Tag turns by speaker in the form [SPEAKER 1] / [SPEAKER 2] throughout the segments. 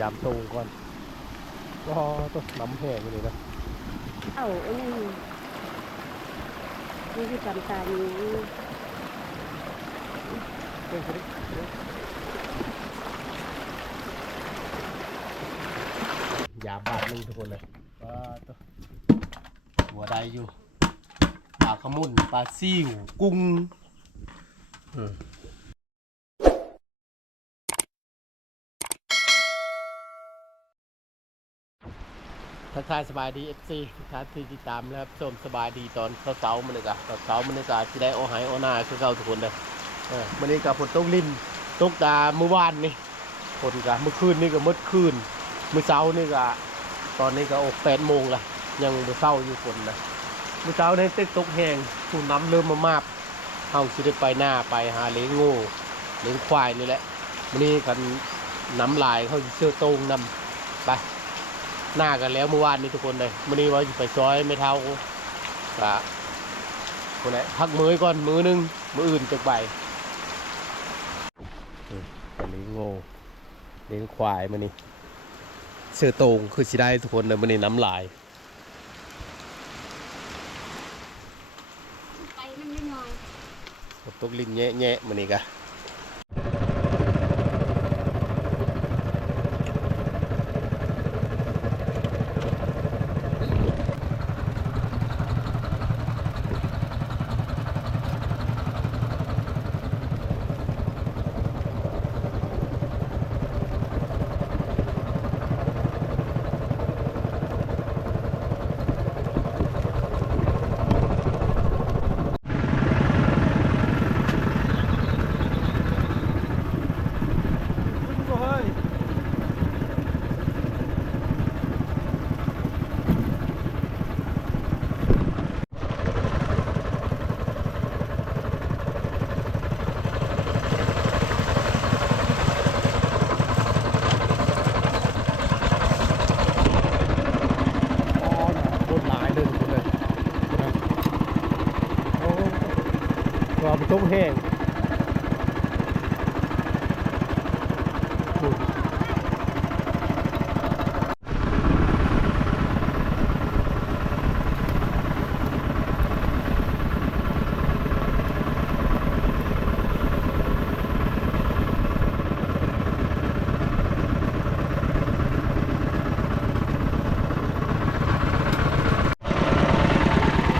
[SPEAKER 1] ยามตูงก่อนก็ต้องน้ำแห้งอยู่นี่นะ
[SPEAKER 2] เอ้าอันนี้นี่ที่ตำตาลนี้
[SPEAKER 1] ยาบาดหนึงทุกคนเลยก็ตัวหัวใดอยู่ปลาขมุนปลาซิวกุ้งอืม ทักทายสบายดี FC ทุกท่านที่ติดตามแล้วชมสบายดีตอนเช้าๆมันเลยกะตอนเช้ามันเลยกะที่ได้โอไฮโอนาคือเก่าทุกคนเลยเออมันนี้กับฝนตกลินตกตาเมื่อวานนี่ฝนกะเมื่อคืนนี่ก็มืดคืนเมื่อเช้านี่ก็ตอนนี้ก็อกแปดโมงละยังบ่เศร้าอยู่ฝนนะเมื่อเช้านี่เต็กตกแห้งถูน้ำเริ่มมามากเอาสิได้ไปหน้าไปหาเลี้ยงงูเลี้ยงควายนี่แหละมันนี้กันน้ำลายเขาเชื่อโตรงนำไป หน้ากันแล้วเมื่อวานนี้ทุกคนเลยมื่อนี้ว่าจะไปซอยไม่เท่ากะคนไหนพักมือก่อนมือหนึงมืออื่นจะไปอันนี้โง่เลี้ยงควายมานี่เสือโตรงคือสิได้ทุกคนเลยมันนี่น้ำลาย
[SPEAKER 2] ไปมันนิดหน่อย
[SPEAKER 1] ฝนตกลิ้นแงะๆมันนี่กะอ๋อนะโคตรหลายเลยทุกคนเลยนะโอ้รอไปต้มแห้งอืม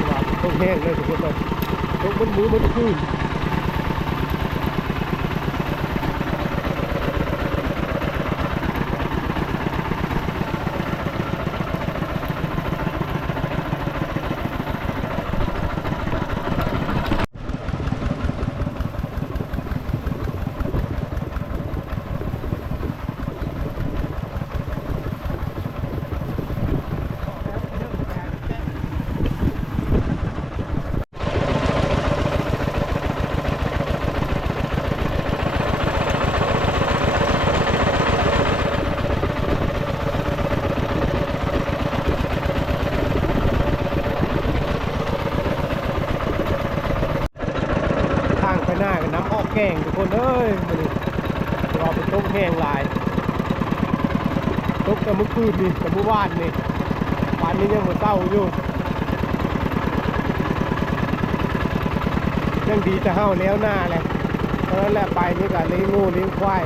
[SPEAKER 1] ว่าต้องแห้งเลยทุกคนเลย ต้องมันมือมันคืนทางไปหน้ากับน้ำออกแกงทุกคนเอ้ยมาดิรอไปต้มแห้งหลายตกแต่เมื่อคืนนี่แต่เมื่อวานนี่วันนี้ยังหมดเต้าอยู่ยังดีจะเห่าแล้วหน้าแหละเพราะนั้นแหละไปนี่ก็เลี้ยงงูเลี้ยงควาย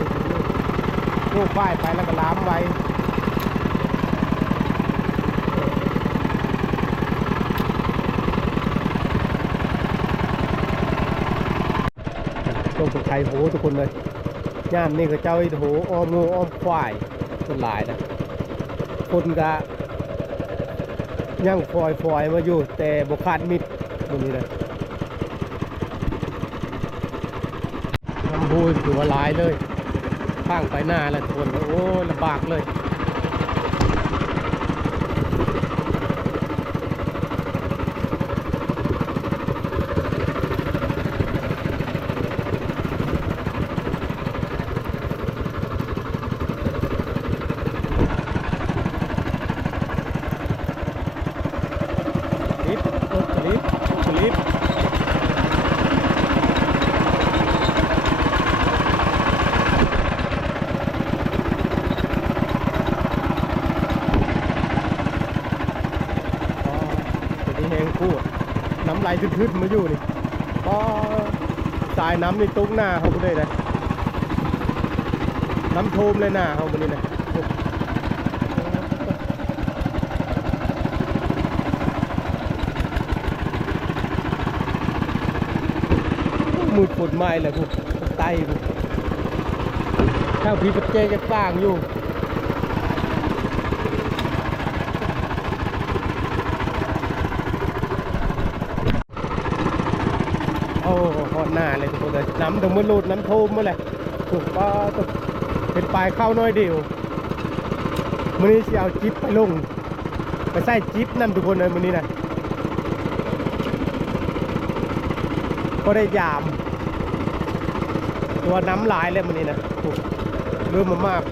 [SPEAKER 1] งูควายไปแล้วก็ล้ามไว้ต้องไปไทยโหทุกคนเลยย่ามนี่ก็เจ้าไอ้โหอ้อมงูอ้อมควายคนหลายนะ คนกะยังฟอยฟอยมาอยู่ แต่บกขาดมิดตรงนี้นะลำบูนถือว่าหลายเลยข้างไปหน้าแล้วทุกคนโอ้ลำบากเลยลิฟต์รถลิฟต์รถลิฟต์ พูดน้ำ ไหลทึดๆมาอยู่นี่ก็สายน้ำนี่ตุ้งหน้าเขาไปเลยนะน้ำโทมเลยหน้าเขาไปนี่นะโอ้มืดฝนไม้เลยพวกไตพวกข้าวพีปัจเจกันป้างอยู่ หอดหน้าเลยทุกคนเลยน้ำถึงมันหลุดน้ำโทมมาเลยถูกก็ต้องเป็นปลายเข้าน้อยเดียวมันนี้สิเอาจิ๊บไปลง ไปใส่จิ๊บนั่นทุกคนเลยมันนี้นะก็ได้ยาม ตัวน้ำลายเลยมันนี้นะถูกเริ่มมามาก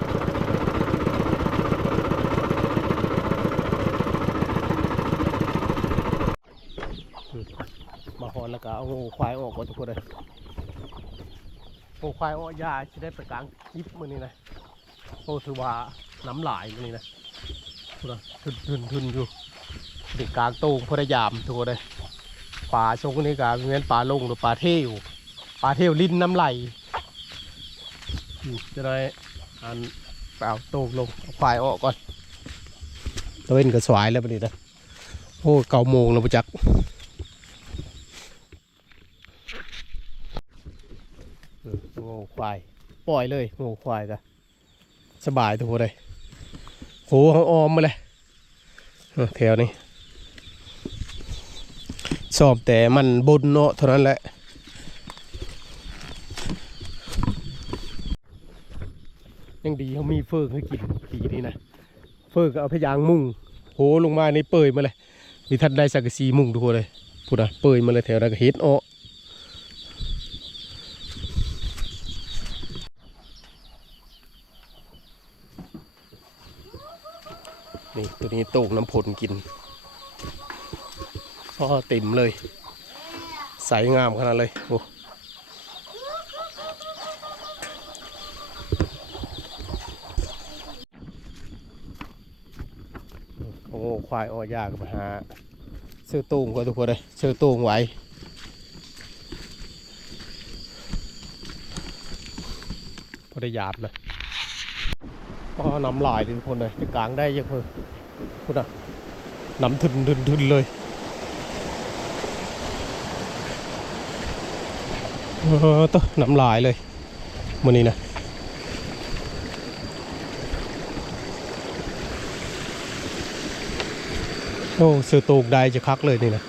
[SPEAKER 1] มาหอนแล้ว ก็เอางูควายออกก่อนทุกคนเลยงูควายออกยาจะได้ไปกลางคลิปมือนี้นะโอ้ถือว่าน้ำหลายมือนี้นะทุกคนทุนทุนอยู่เด็กกลางต้งพระยามทุกคนเลยป่าชงนี่กาเงี้ยป่าลงหรือป่าเที่ยวป่าเที่ยวลิ้นน้ำไหลจะได้อันเปล่าต้งลงควายออกก่อนตะเว้นก็สวายแล้วมือนี้นะโอ้เก้าโมงแล้วประจักอืม งูควาย ปล่อยเลยงูควายจ้ะสบายทุกคนเลยโหเขาออมมาเลยแถวนี้สอบแต่มันบนเนาะเท่านั้นแหละยังดีเขามีเฟิร์กให้กินปีนี้นะเฟิร์ก็เอาพยางมุ่ง โหลงมาในเปยมาเลย มีทัดได้สักสีมุ่งทุกคนเลยพูดนะเปยมาเลยแถวนั้นก็เฮ็ดอ้อ นี่ ตัวนี้โตกน้ำผลกินก็เต็มเลย ใสงามขนาดเลยโอ้โอ้ควายอ้อยากมาหาเสื้อตูงก็ทุกคนเลยเสื้อตูงไว้พอได้หยาบเลยก็น้ำลายเลยทุกคนเลยจะกลางได้ยังเพิ่ง พูดอะน้ำทึนทึนทึนเลยเออต้น้ำลายเลยมันนี้นะโอ้เสือตูกได้จะคักเลยนี่นะ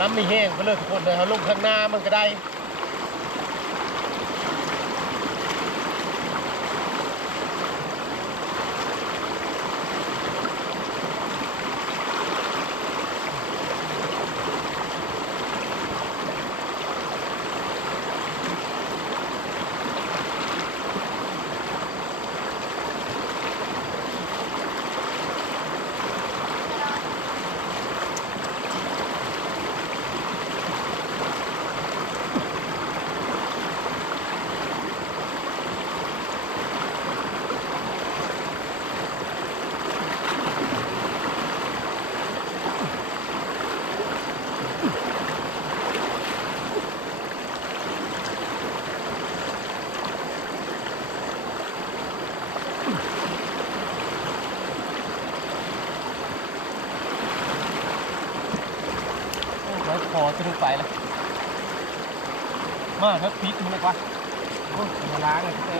[SPEAKER 1] น้ำมีแห้งก็เลยทุกคนเลยเขาลงข้างหน้ามันก็ได้ จะถูกไฟแล้วมาครับพริกมันเลยกว่าโอ้ยมาล้างเลยพี่เต้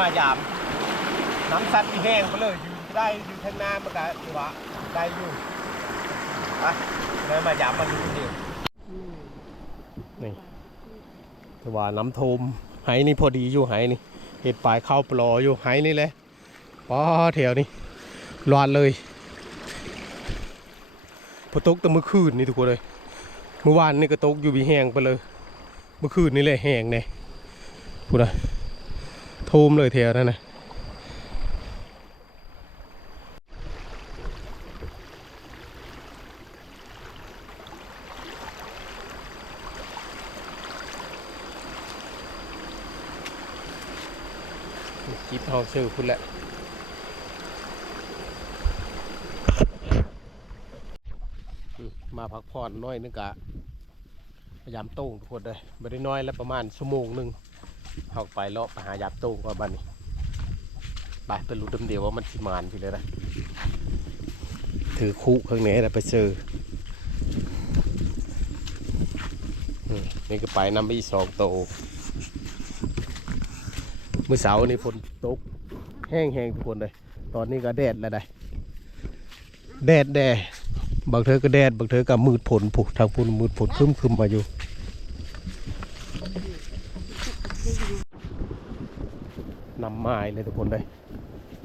[SPEAKER 1] มายาม น้ำซัดที่แห้งไปเลยยืนก็ได้อยู่ข้างหน้ามันก็ถือว่าได้อยู่อะจะได้มายามมาดูคนเดียวนี่ถือว่าน้ำทมไหนี่พอดีอยู่ไหนี่เห็ดปลายเข้าปลออยู่ไหนี่แหละป้อแถวนี้รอนเลยพอตกแต่เมื่อคืนนี่ทุกคนเลยเมื่อวานนี่ก็ตกอยู่บีแห้งไปเลย เมื่อคืนนี่แหละแห้งเนี่ยพูดนะ ทมเลยแถวนั้นนะจิบเฮาซื้อพุ่นแหละมมาพักผ่อนน้อยนึงกะพยายามตู้ทุกคนเลยไม่ได้น้อยแล้วประมาณชั่วโมงหนึ่ง เข้าไปเลาะไปหายามตู้ก่อนบ้านนี้ไปไปรู้ดมเดียวว่ามันสิมานทีเลยนะถือคุข้างในแล้วไปเจออืมนี่ก็ไปนำไปสองโตเมื่อเสาร์นี่ฝนตกแห้งๆทุกคนเลย ตอนนี้ก็แดดแล้วได้แดดแดดบางเธอก็แดดบางเธอก็มืดผลผูกทางพุ่นมืดผลคึมคึมมาอยู่ ไม้เลยทุกคนเลย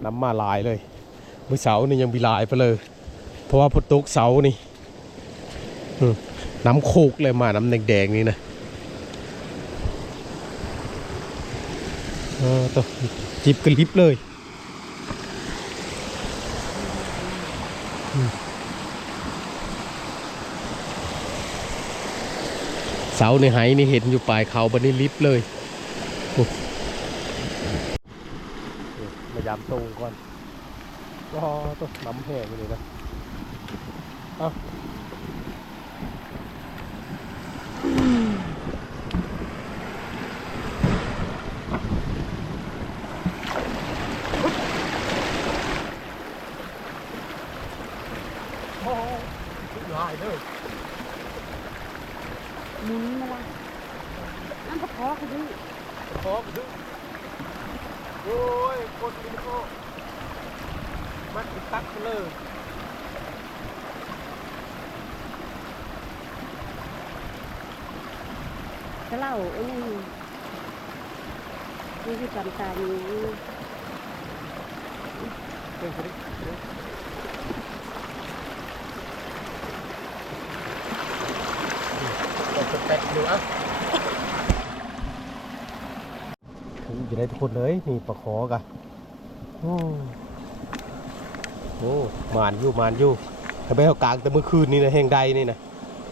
[SPEAKER 1] น้ำมาลายเลยมือเสานี่ยังมีลายไปเลย เพราะว่าพอตกเสานี่น้ำโคกเลยมาน้ำแดงๆนี่นะเออตัวจิบกระลิบเลยเสาในไหนี่เห็นอยู่ปลายเขาบันนี้ลิฟเลยายามตรงก่อนรอต้นน้ำแห้งอยู่เลยนะ เอาโอ้ยลายเลย
[SPEAKER 2] หมุนมาละน้ำกระเพาะคือดื้อ
[SPEAKER 1] พร้อมดึงโอ้ยคนนี้ก็มันติดตักเลย
[SPEAKER 2] จะเล่าอนี่นี่คือจำตานี้
[SPEAKER 1] เฮ้ยคนนี้เราจะแตะดูอะถึงจะได้ทุกคนเลยนี่ปลาขอกะโอ้โอ้มานอยู่มานอยู่แต่ไมเอากลางแต่เมื่อคืนนี่นะแห้งใดนี่นะ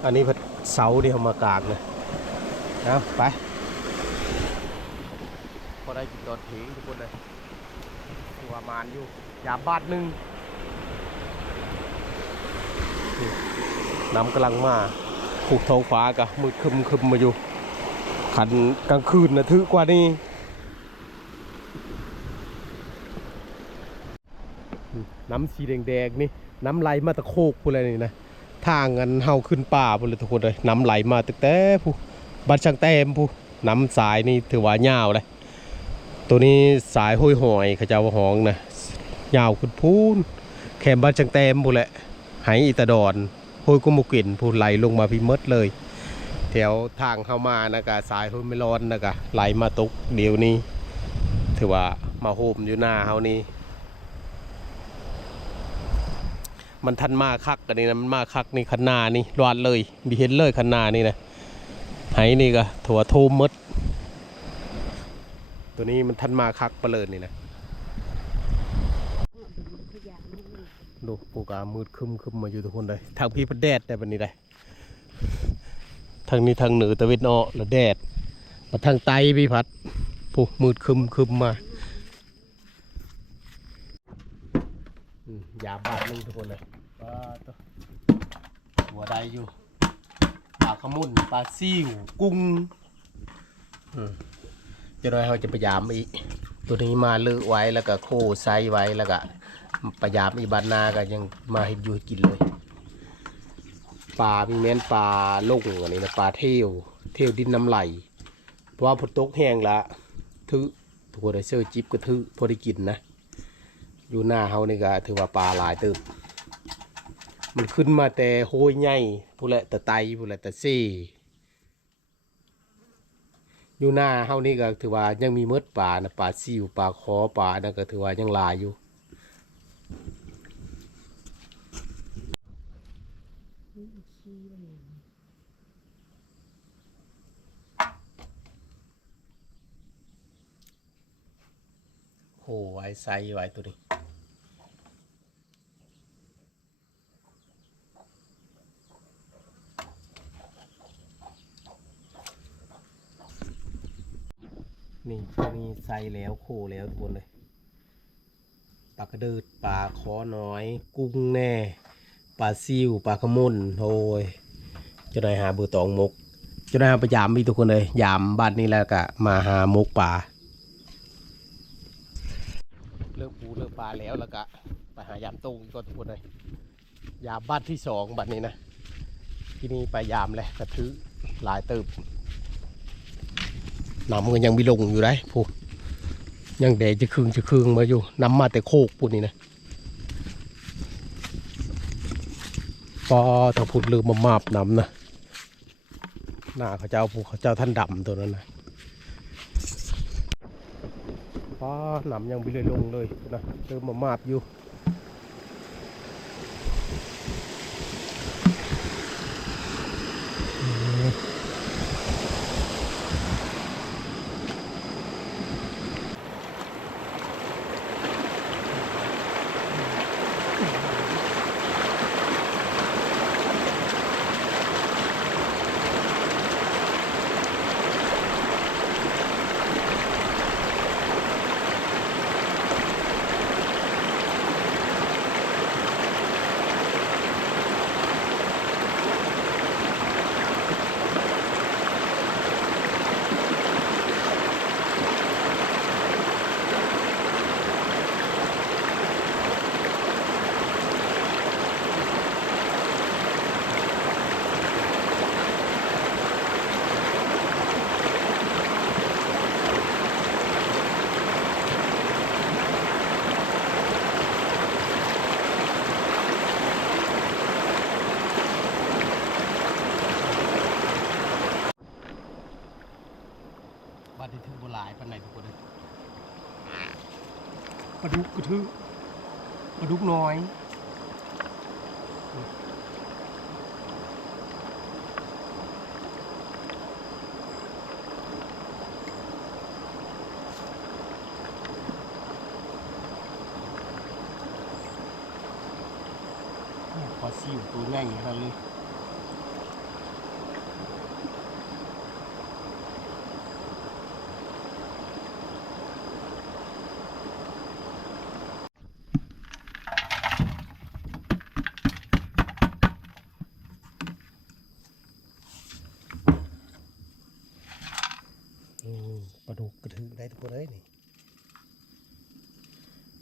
[SPEAKER 1] อันนี้พัดเสาที่เอามากลางนะ เอาไป พอได้กินตอนถึงทุกคนเลยตัวมานอยู่ยามบาทหนึ่งนี่น้ำกำลังมาผูกท้องฟ้ากะมืดคึมคึมมาอยู่ ขันกลางคืนนะทึกกว่านี้น้ำสีแดงๆนี่ น้ำไหลมาตะโคกพูดอะไรนี่นะ ทางกันเฮาขึ้นป่าพูดเลยทุกคนเลย น้ำไหลมาตั้งแต่ผู้ บัดช่างแต้มผู้น้ำสายนี่ถือว่ายาวเลยตัวนี้สายห้อยหอยขจ้าวหองนะยาวขึ้นพูนแคมบัดช่างแต้มพูดแหละไหอิตาดอนห้อยกุมุกินพูไหลลงมาพิมดเลยแถวทางเข้ามานะกะสายห้อยไม่ร้อนนะกะไหลมาตกเดี๋ยวนี้ ถือว่ามาโฮมอยู่หน้าเฮานี่มันทันมาคักกันนี่นะมันมาคักนี่คันนานี่รอดเลยมีเห็นเลยคันนานี่นะ นี่ก็ถั่วโทมมด ตัวนี้มันทันมาคักไปเลยนี่นะดูปูกามืดคึมคึมมาอยู่ทุกคนเลยทางพี่พัดแดดได้บันนี้ได้ทางนี้ทางเหนือตะเวนออกแล้วแดด มาทางไตพี่พัดปูมืดคึมคึมมาอืมยาบาดนึงทุกคนเลยปลาตัวหัวใดอยู่ ขมุนปลาซิวกุ้งอืมจะได้เขาจะพยายามอีก ตัวนี้มาลือไว้แล้วก็โคไซไว้แล้วก็พยายามอีบานนาก็ยังมาเห็นอยู่ให้กินเลยปลามีแม้นปลาลงอันนี้นะปลาเทียวเทียวดินน้ำไหล เพราะว่าฝนตกแห้งละถือทุกคนได้เสื้อจิบก็ถือพอได้กินนะ อยู่หน้าเฮานี่ก็ถือว่าปลาหลายเติบ มันขึ้นมาแต่โหยใหญ่ผู้ละแต่ไตผู้ละแต่ซี่อยู่หน้าเฮานี่ก็ถือว่ายังมีเมดป่านะป่าซิวป่าคอป่านั่นก็ถือว่ายังลายอยู่โอ้ไว้ไซไว้ตัวนี้ใส่ แล้วโคแล้วทุกคนเลยปลากระเดิดปลาคอน้อย กุ้งแน่ปลาซิวปลากระมุนโอ้ยเจะได้หาเบือตองมกเจะได้หาไปยามมีทุกคนเลยยามบ้านนี้แล้วก็มาหามกปลาเลิกปูเลิกปลาแล้วแล้วก็ไปหายามตู้อีกก็ทุกคนเลยยามบ้านที่สองบัดนี้นะที่นี่ไปยามเลยกระทือหลายเติบน้ำมันยังมีลงอยู่ได้พู ยังแดดจะคืงจะคืงมาอยู่น้ำมาแต่โคกปุ่นนี่นะพอถ้าพูดลืมมามาบน้ำนะหน้าเขาเจ้าผู้เขาเจ้าท่านดำตัวนั้นนะพอน้ำยังมีเลยลงเลยนะเริ่มมามาบอยู่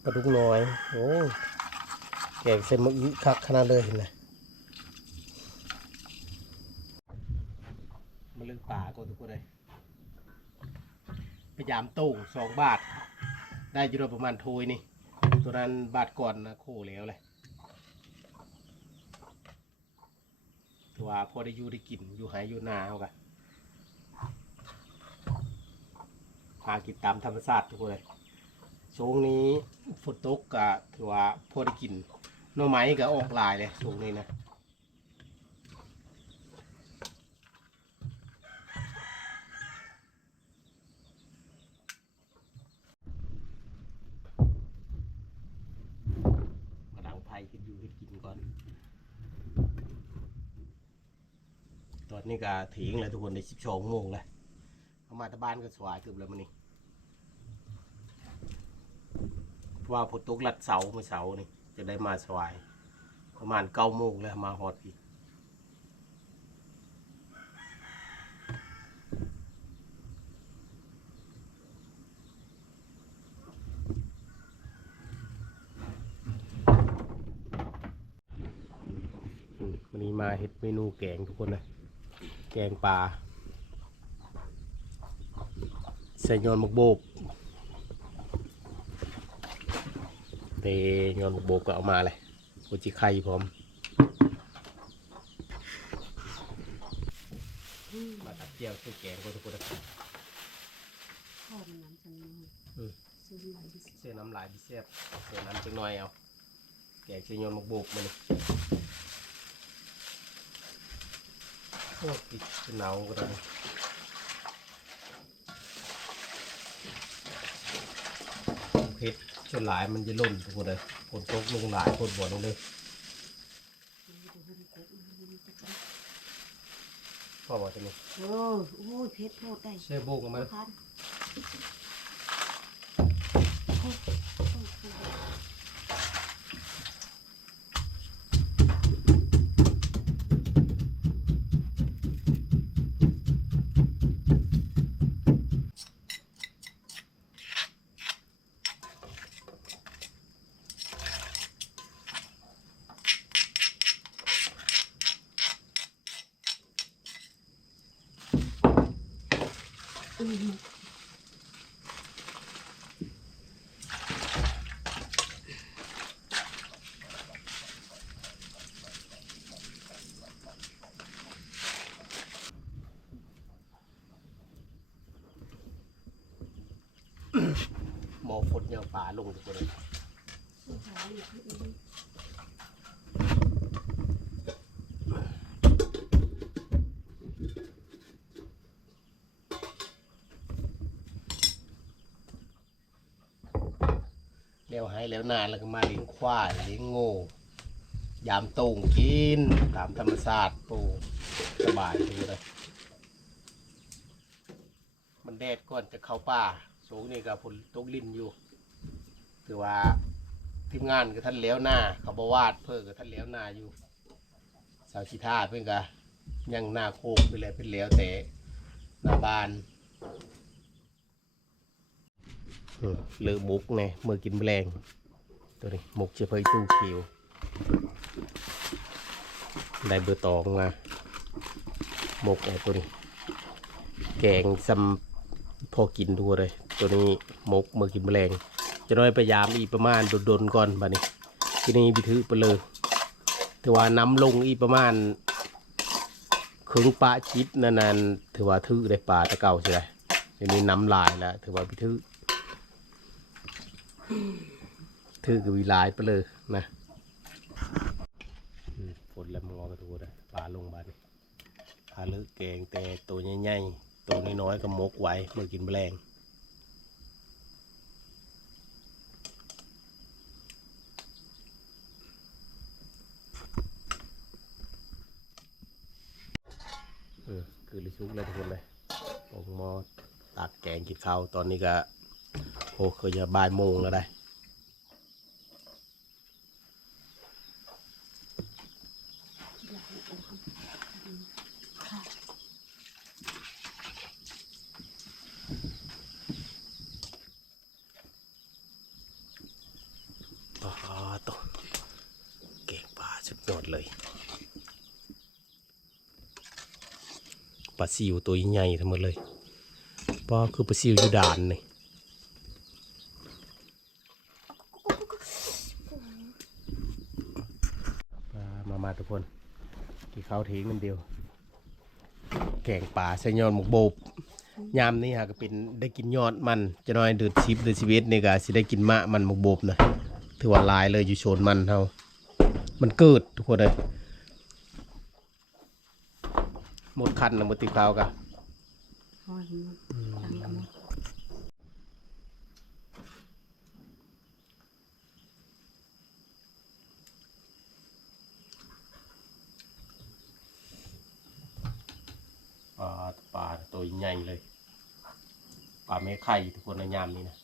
[SPEAKER 1] ปลาดุกน้อย โอ้แกงเส้นมะอึคักขนาดเลยเห็นไหมมาเลือกป่าก่อนทุกคนเลยพยายามตู้สองบาท ได้อยู่ประมาณโทยนี่ ตัวนั้นบาทก่อนนะโคแล้วเลยตัวพอได้อยู่ได้กินอยู่หายอยู่นาเขากันหากินตามธรรมชาติทุกคนเลย ช่วงนี้ฝนตกก็ถือว่าพอได้กินหน่อไม้ก็ออกหลายเลยช่วงนี้นะมาดังไฟกินอยู่ให้กินก่อน ตอนนี้ก็ถึงแล้วทุกคนในสิบสองโมงแล้วเอามาบ้านก็สวายเกือบแล้วมันนี่ ว่าผลตกลัดเสาเมื่อเสานี่จะได้มาสวาย ประมาณเก้าโมงแล้วมาฮอดพี่อืมวันนี้มาเห็ดเมนูแกงทุกคนเลยแกงปลาใส่ยอนมักโบก เตยอนโบกก็เอามาเลยโคจิไข่พร้อมมาตัดเจียวใส่แกงก็ทุกคนนะ
[SPEAKER 2] พ่อมันน้ำจังเลย
[SPEAKER 1] อืม
[SPEAKER 2] ซื้อไหลดิสิ
[SPEAKER 1] เสื้อน้ำลายพิเศษเสื้อน้ำจังหน่อยเอาแกงใส่ยอนมักโบกมาเลยโอ้ติดหนาวก็ได้เผ็ด จนหลายมันจะล่นทุกคนเลยฝนตกลงหลายฝนบ่ลงเลย
[SPEAKER 2] ดูดูดูดูดูดูดู
[SPEAKER 1] พ่อบอกจะมี
[SPEAKER 2] โอ้โอ้ยเพชรโทษได้
[SPEAKER 1] เสื้อโบกออกมาเลย
[SPEAKER 2] พัน
[SPEAKER 1] หมอฝนยัง ป่าลงทุกคนเลยแล้วให้แล้วนานแล้วก็มาเลี้ยงควายเลี้ยงโง่ยามตรงกิน ตามธรรมชาติโอ้สบายดีเลย มันแดดก่อนจะเข้าป่าสูงนี่กับผลตกลิ้นอยู่ ถือว่าทีมงานกับท่านแล้วหน้าเขาบวาดเพื่อกับท่านแล้วหน้าอยู่สาวชิท่าเพื่อนกะยังหน้าโคกไปเลยเป็นแล้วแต่หน้าบานเลือมุกไงเมื่อกินแมลงตัวนี้มุกเฉพาะตู้เขียวได้เบอร์ตองมามุกไอ้ตัวนี้ แกงซ้ำพอกินดูเลย ตัวนี้มุกเมื่อกินแมลง จะน้อยพยายามอีกประมาณโดนๆก่อนบัดนี้ที่นี่บิถือไปเลยถือว่าน้ำลงอีกประมาณครึ่งปะชิดนั่นนั่นถือว่าถือได้ปลาตะเก่าใช่ไหมทีนี้น้ำลายแล้วถือว่าบิถือถือกับวีลายไปเลยนะฝนแล้วมงอกระทูนะปลาลงบานนี่ปลาลึกแกงแต่ตัวใหญ่ๆตัวน้อยๆก็มกไว้เมื่อกินแมลงเออ คือลิชุกเลยทุกคนเลยออกหมอตักแกงกินข้าวตอนนี้ก็โอ้เคยจะบ่ายโมงแล้วได้ตัวเก่งปลาสุดยอดเลย ปลาซิวตัวใหญ่ทั้งหมดเลยปลาคือปลาซิวอยู่ด่านนี่มา มาทุกคนกินข้าวทิ้งมันเดียว แกงป่าใส่ยอดหมกโบบยามนี้ฮะก็เป็นได้กินยอดมันจะน้อยเดือดชิปเดือดชีวิตนี่ก็สิได้กินมะมันหมกโบบนะถือว่าลายเลยอยู่โซนมันเฮามันเกิดทุกคนเลยหมด คันนะมติดข้าวกะ
[SPEAKER 2] โอ้ยมัน
[SPEAKER 1] ปลาปลาตัวใหญ่เลยปลาแม่ไข่ทุกคนในยามนี้นะ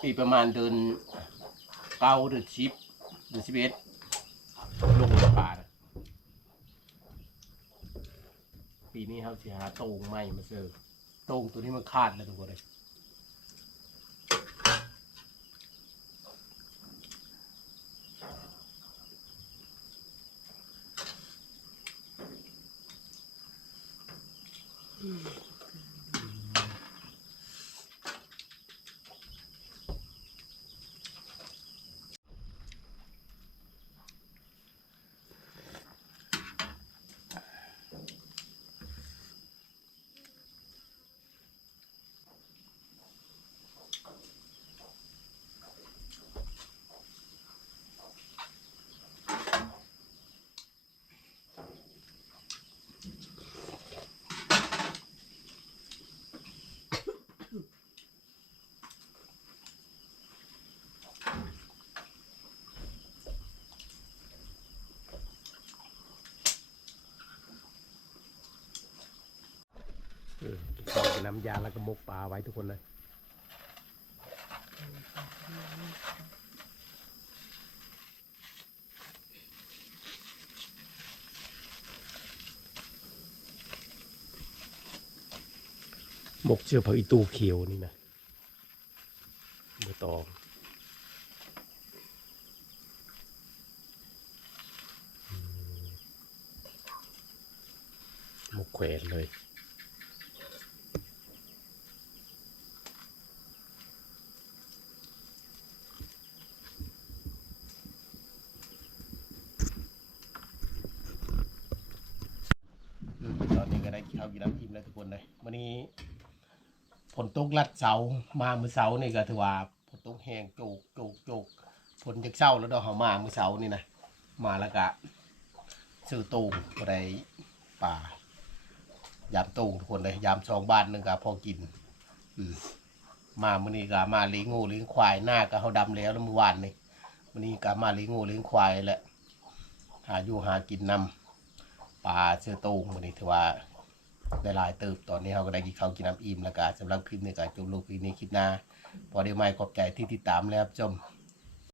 [SPEAKER 1] อีประมาณเดือนเก้าเดือนชิปเดือนสิบเอ็ด ลงในป่านะปีนี้เขาจะหาโตงใหม่มาเจอโตงตัวนี้มันขาดแล้วทุกคนเลย เออเข้าไปน้ำยาแล้วก็มกปลาไว้ทุกคนเลยหมกเชือกผักอีตูเขียวนี่นะเบอร์ตองหมกแขวนเลย อืมตอนนี้ก็ได้ข้าวกินน้ำอิ่มแล้วทุกคนเลยวันนี้ฝนตก ลัดเสามาเมือเสานี่ก็ถือว่าฝนตกแห้งโจกโจกโจกฝนจะเศร้าแล้วดอกเขามาเมือเสานี่นะมาแล้วก็ซื้อตูงก็ได้ป่ายามตูงทุกคนเลยยามสองบ้านนึงก็พอกิน อืมมามื่อนี้ก็มาเลี้ยงงูเลี้ยงควายหน้าก็เขาดำแล้วแล้วเมื่อวานนี่มื่อนี้ก็มาเลี้ยงงูเลี้ยงควายแหละหาอยู่หากินนำปลาเสื้อต้งวันนี้ถือว่า ได้หลายเติบตอนนี้เราก็ได้กินข้าวกินน้ำอิ่มแล้วก็สำหรับคลิปนี้ก็จบลงคลิปนี้คลิปหน้าพอได้ไม่ขอบใจที่ติดตามแล้วครับชม